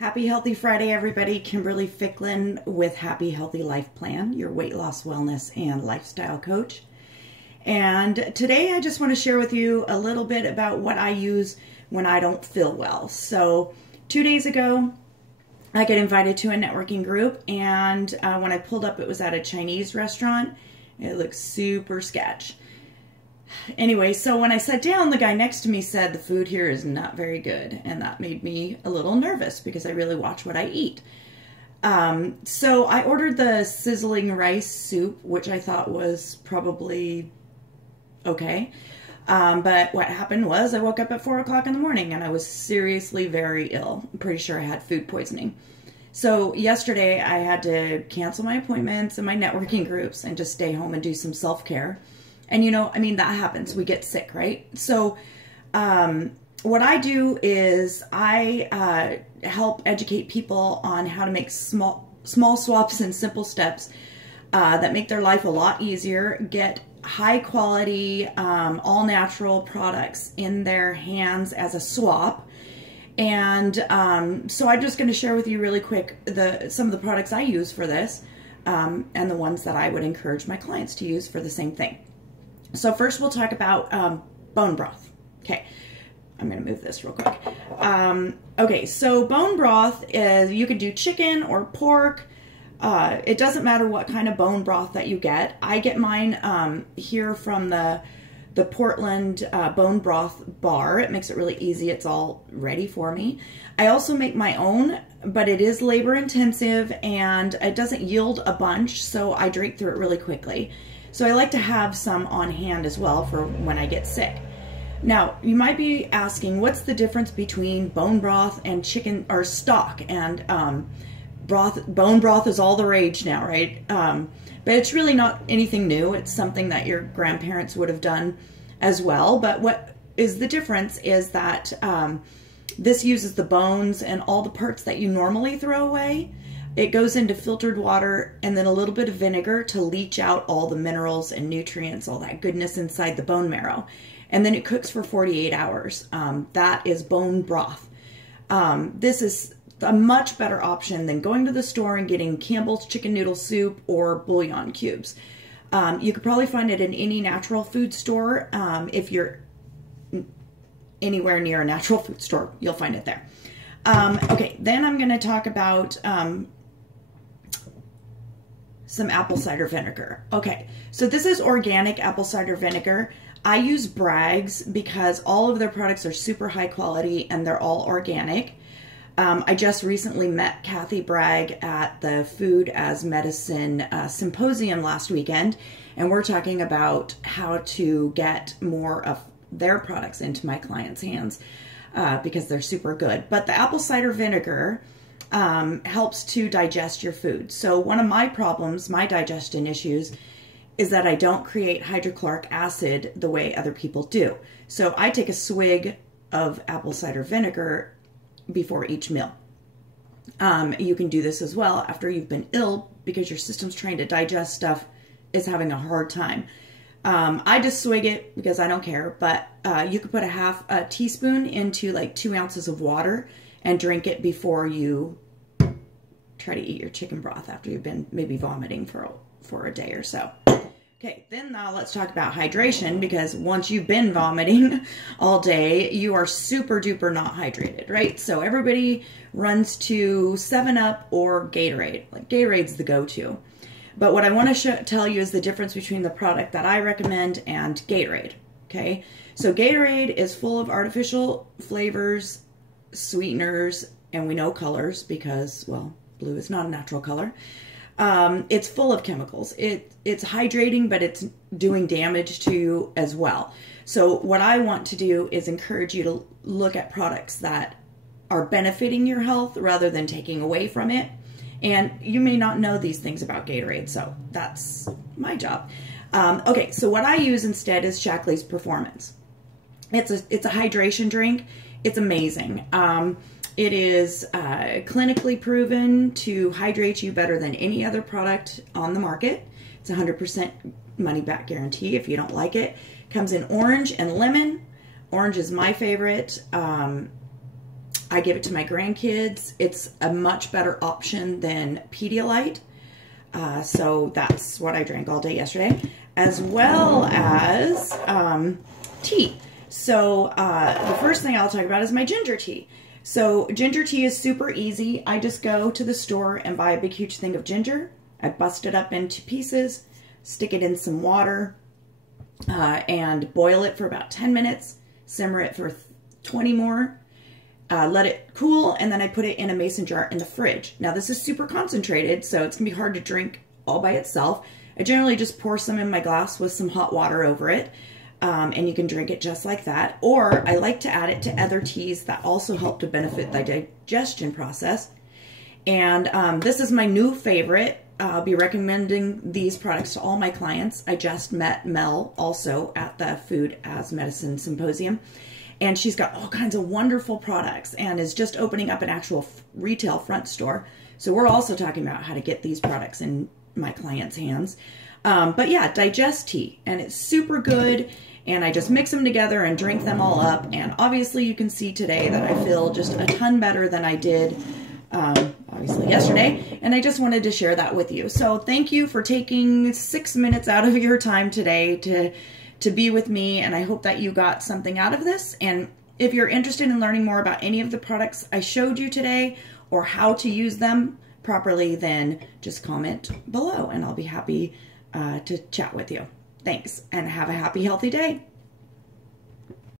Happy Healthy Friday, everybody. Kimberly Ficklin with Happy Healthy Life Plan, your weight loss, wellness, and lifestyle coach. And today I just want to share with you a little bit about what I use when I don't feel well. So 2 days ago, I got invited to a networking group, and when I pulled up, it was at a Chinese restaurant. It looked super sketch. Anyway, so when I sat down, the guy next to me said the food here is not very good, and that made me a little nervous because I really watch what I eat. So I ordered the sizzling rice soup, which I thought was probably okay. But what happened was I woke up at 4 o'clock in the morning and I was seriously very ill. I'm pretty sure I had food poisoning. So yesterday I had to cancel my appointments and my networking groups and just stay home and do some self-care. And you know, I mean, that happens. We get sick, right? So what I do is I help educate people on how to make small swaps and simple steps that make their life a lot easier, get high quality, all natural products in their hands as a swap. And so I'm just going to share with you really quick some of the products I use for this and the ones that I would encourage my clients to use for the same thing. So first we'll talk about bone broth. Okay, I'm going to move this real quick. Okay, so bone broth is, you could do chicken or pork. It doesn't matter what kind of bone broth that you get. I get mine here from the Portland Bone Broth Bar. It makes it really easy. It's all ready for me. I also make my own, but it is labor intensive and it doesn't yield a bunch, so I drink through it really quickly. So I like to have some on hand as well for when I get sick. Now, you might be asking, what's the difference between bone broth and chicken or stock? And bone broth is all the rage now, right? But it's really not anything new. It's something that your grandparents would have done as well. But what is the difference is that this uses the bones and all the parts that you normally throw away. It goes into filtered water and then a little bit of vinegar to leach out all the minerals and nutrients, all that goodness inside the bone marrow. And then it cooks for 48 hours. That is bone broth. This is a much better option than going to the store and getting Campbell's chicken noodle soup or bouillon cubes. You could probably find it in any natural food store. If you're anywhere near a natural food store, you'll find it there. Okay, then I'm going to talk about some apple cider vinegar. Okay, so this is organic apple cider vinegar. I use Bragg's because all of their products are super high quality and they're all organic. I just recently met Kathy Bragg at the Food as Medicine Symposium last weekend, and we're talking about how to get more of their products into my clients' hands because they're super good. But the apple cider vinegar helps to digest your food. So one of my problems, my digestion issues, is that I don't create hydrochloric acid the way other people do. So I take a swig of apple cider vinegar before each meal. You can do this as well after you've been ill because your system's trying to digest stuff, is having a hard time. I just swig it because I don't care, but you could put a half a teaspoon into like 2 ounces of water and drink it before you try to eat your chicken broth after you've been maybe vomiting for a day or so. Okay, then now let's talk about hydration, because once you've been vomiting all day, you are super duper not hydrated, right? So everybody runs to 7-Up or Gatorade. Like Gatorade's the go-to. But what I want to tell you is the difference between the product that I recommend and Gatorade, okay? So Gatorade is full of artificial flavors, sweeteners, and we know colors because, well, blue is not a natural color. It's full of chemicals. It's hydrating, but it's doing damage to you as well. So what I want to do is encourage you to look at products that are benefiting your health rather than taking away from it. And you may not know these things about Gatorade, so that's my job. Okay, so what I use instead is Shaklee's Performance. It's a hydration drink. It's amazing. It is clinically proven to hydrate you better than any other product on the market. It's 100% money back guarantee if you don't like it. Comes in orange and lemon. Orange is my favorite. I give it to my grandkids. It's a much better option than Pedialyte. So that's what I drank all day yesterday, as well as tea. So the first thing I'll talk about is my ginger tea. So ginger tea is super easy. I just go to the store and buy a big huge thing of ginger. I bust it up into pieces, stick it in some water, and boil it for about 10 minutes, simmer it for 20 more, let it cool, and then I put it in a mason jar in the fridge. Now this is super concentrated, so it's gonna be hard to drink all by itself. I generally just pour some in my glass with some hot water over it. And you can drink it just like that. Or I like to add it to other teas that also help to benefit the digestion process. And this is my new favorite. I'll be recommending these products to all my clients. I just met Mel also at the Food as Medicine Symposium. And she's got all kinds of wonderful products and is just opening up an actual retail front store. So we're also talking about how to get these products in my clients' hands. But yeah, digest tea, and it's super good, and I just mix them together and drink them all up, and obviously you can see today that I feel just a ton better than I did obviously yesterday, and I just wanted to share that with you. So thank you for taking 6 minutes out of your time today to be with me, and I hope that you got something out of this. And if you're interested in learning more about any of the products I showed you today or how to use them properly, then just comment below and I'll be happy to chat with you. Thanks, and have a happy, healthy day.